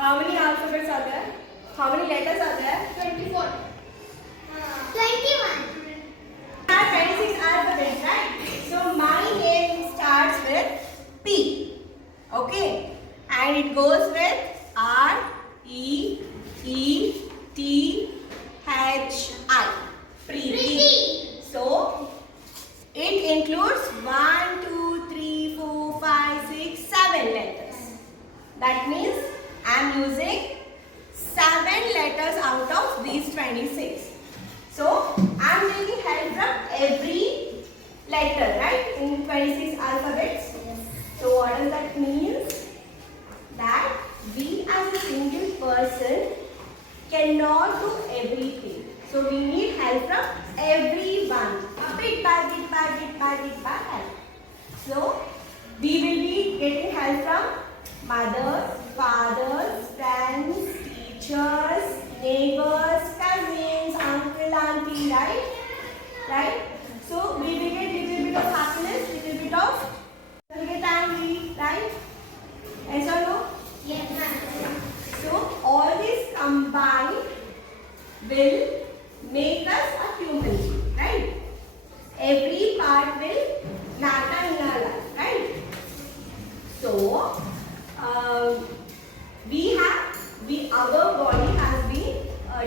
How many alphabets are there? How many letters are there? 24. 21. There are 26 alphabets, right? So my name starts with P. Okay. And it goes with R, E, E, T, H, I. Preeti. So it includes 1, 2, 3, 4, 5, 6, 7 letters. That means I am using 7 letters out of these 26. So I am taking help from every letter, right? In 26 alphabets. So what does that mean? That we as a single person cannot do everything. So we need help from everyone. Bit by bit by bit by bit by help. So we will be getting help from mothers, fathers, friends, teachers, neighbors, cousins, uncle, auntie, right? Right? So we will get little bit of happiness, little bit of get angry, right? Yes or no? Yes, ma'am. So all this combined will make us a human being, right? Every part will matter in our life, right? So our body has been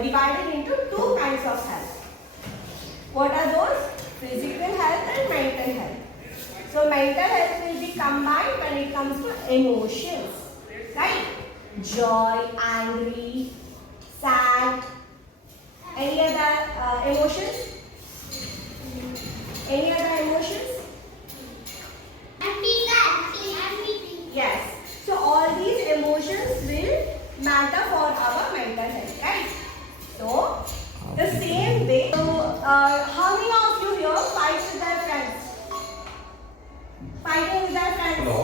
divided into 2 kinds of health. What are those? Physical health and mental health. So mental health will be combined when it comes to emotions, right? Joy, angry, sad. Any other emotions? Any other emotions? Happy. Yes. So all these emotions will matter for our mental health, right? So the same way. So how many of you here fight with their friends? Fighting with their friends? Hello.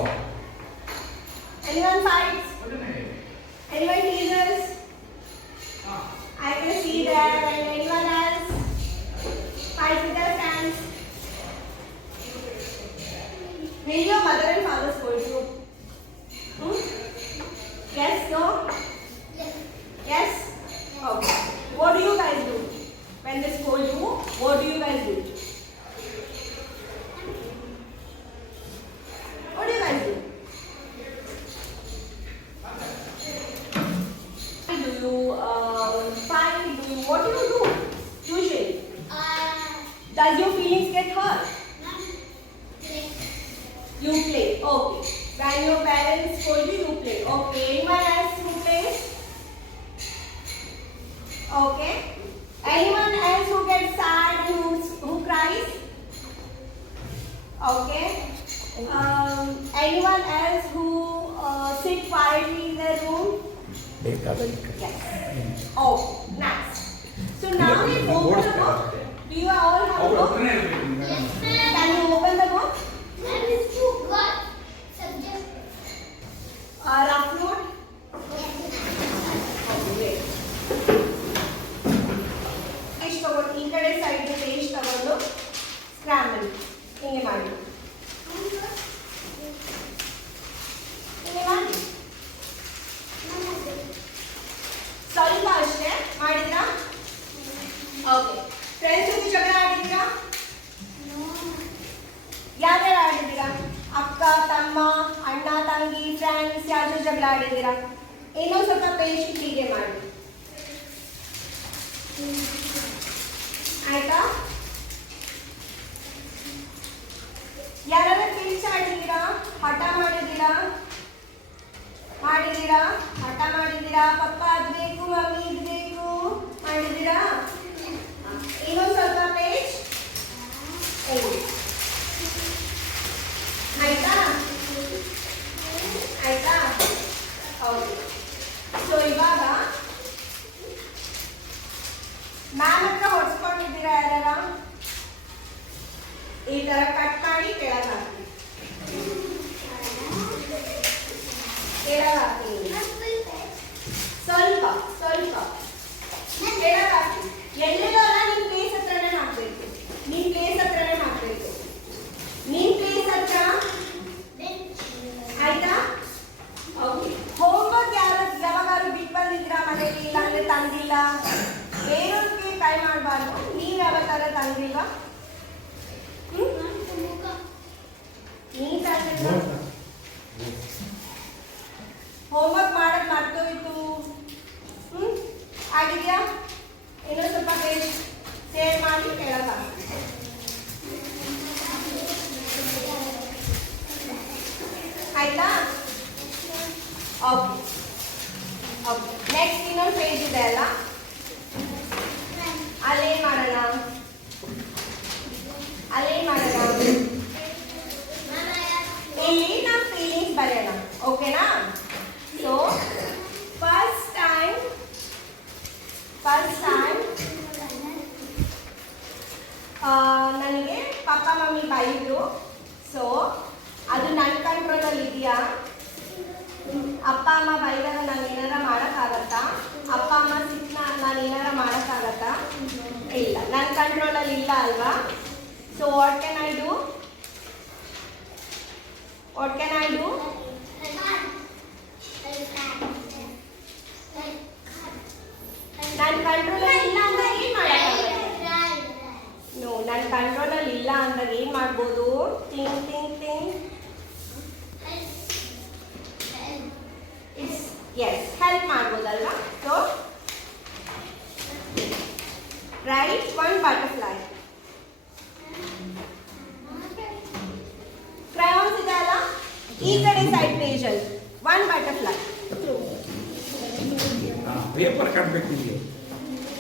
Anyone fights? What is your name? Anyone teases? I can see there. And anyone else fights with their friends? Will your mother and father scold you? Yes? No? Yes? Okay. What do you guys do? When they scold you, what do you guys do? What do you guys do? Do you fight? What do you do usually? Does your feelings get hurt? You play. Okay. When your parents scold you, you play. Okay. Anyone else who plays? Okay. Anyone else who gets sad, who cries? Okay. Anyone else who sit quietly in their room? Yes. Oh, nice. So now let's open the book. Do you all have a book? Can you open the book? Rough note? Okay, page ತಗೊಂಡು ಈ ಕಡೆ side page ತಗೊಂಡು scramble ಹಿಂಗೆ ಮಾಡಿ ಸ್ವಲ್ಪ ಅಷ್ಟೇ ಮಾಡಿದ್ರಾ? Okay. Friends ಜೊತೆ ಜಗಳ ಆಡಿದ್ದೀರಾ? ಯಾರ್ಯಾರು ಆಡಿದ್ದೀರಾ? ಅಕ್ಕ, ತಮ್ಮ, ಅಣ್ಣ, ತಂಗಿ, ಫ್ರೆಂಡ್ಸ್ ಯಾರು ಜಗಳ ಆಡಿದ್ದೀರಾ? ಇನ್ನೊಂದು ಸ್ವಲ್ಪ ಪೇಜ್ ಹೀಗೆ ಮಾಡಿ. ಆಯ್ತಾ? ಯಾರಾದ್ರೂ ಕಿರ್ಚ್ ಆಡಿದ್ದೀರಾ? ಹಠ ಮಾಡಿದ್ದೀರಾ? ಹಠ ಮಾಡಿದ್ದೀರಾ? ಪಪ್ಪ ಅದು ಬೇಕು, ಮಮ್ಮಿ ಇದು ಬೇಕು ಮಾಡಿದ್ದೀರಾ? ಇನ್ನೊಂದು ಸ್ವಲ್ಪ ಪೇಜ್ ಆಯ್ತಾ? ಹೌದು. ಸೊ ಇವಾಗ ಮ್ಯಾಮ್ ಹತ್ರ ಹೊಡ್ಸ್ಕೊಂಡಿದ್ದೀರಾ ಯಾರ? ಈ ತರ ಕಟ್ ಮಾಡಿ ಕೆಳಗೆ ಹಾಕಿ. ಸ್ವಲ್ಪ ಕೆಳಗೆ ಹಾಕಿ. ಎಲ್ಲೆಲ್ಲೋ ಅಲ್ಲ, ನಿಮ್ ಪ್ಲೇಸ್ ಹತ್ರನೇ ಹಾಕ್ಬೇಕು. ನಿಮ್ ಪ್ಲೇಸ್ ಹತ್ರ ಆಯ್ತಾ? ಹೋಮ್ವರ್ಕ್ ಯಾವಾಗಾದ್ರು ಯಾಕಂದ್ರೆ ತಂದಿಲ್ಲ? ಬೇರೆಯವ್ರಿಗೆ ಕೈ ಮಾಡಬಾರ್ದು. ನೀವು ಯಾವತ್ತಾರ ತಂದಿಲ್ವಾ? ನೀ ತಂದಿಲ್ಲ? ಹೋಮ್ವರ್ಕ್ ಮಾಡೋದು ಮರ್ತೋಯ್ತು. ಆಗಿದೆಯಾ? ಇನ್ನೊಂದು ಸ್ವಲ್ಪ ಶೇರ್ ಮಾಡಿ ಕೇಳೋಣ. ಆಯ್ತಾ? Okay okay. ನೆಕ್ಸ್ಟ್ ಇನ್ನೊಂದು ಪೇಜ್ ಇದೆ ಅಲ್ಲ, ಅಲ್ಲೇನು ಮಾಡೋಣ? ಇಲ್ಲಿ ನಾವು ಫೀಲಿಂಗ್ಸ್ ಬರೆಯೋಣ. ಓಕೆನಾ? ಸೊ ಫಸ್ಟ್ ಟೈಮ್ ನನಗೆ ಪಪ್ಪ ಮಮ್ಮಿ ಬೈದ್ರು. ಸೊ ಅದು ನನ್ನ ಕಂಟ್ರೋಲಲ್ಲಿ ಇದೆಯಾ? ಅಪ್ಪ ಅಮ್ಮ ಬೈದಾಗ ನಾನು ಏನಾರ ಮಾಡೋಕ್ಕಾಗತ್ತಾ? ಅಪ್ಪ ಅಮ್ಮ ಸಿಟ್ಟನ್ನ ನಾನು ಏನಾರ ಮಾಡೋಕ್ಕಾಗತ್ತಾ? ಇಲ್ಲ, ನನ್ನ ಕಂಟ್ರೋಲಲ್ಲಿ ಇಲ್ಲ ಅಲ್ವಾ? So what can I do? ನನ್ನ ಕಂಟ್ರೋಲಲ್ಲಿ ಇಲ್ಲ ಅಂದ್ರೆ ಏನು ಮಾಡೋಕ್ಕಾಗತ್ತೆ? ನೋ, ನನ್ನ ಕಂಟ್ರೋಲಲ್ಲಿ ಇಲ್ಲ ಅಂದಾಗ ಏನು ಮಾಡ್ಬೋದು? ಥಿಂಕ್ ಎಸ್, ಹೆಲ್ಪ್ ಮಾಡ್ಬೋದಲ್ವಾ? So write one butterfly. Crayons ಇದೆ ಅಲ್ಲ, ಈ ಕಡೆ ಸೈಡ್ ಪೇಜಲ್ಲಿ ಒನ್ ಬಟರ್ಫ್ಲೈ. ಪೇಪರ್ ಕಾಣಬೇಕು ನಿಮಗೆ.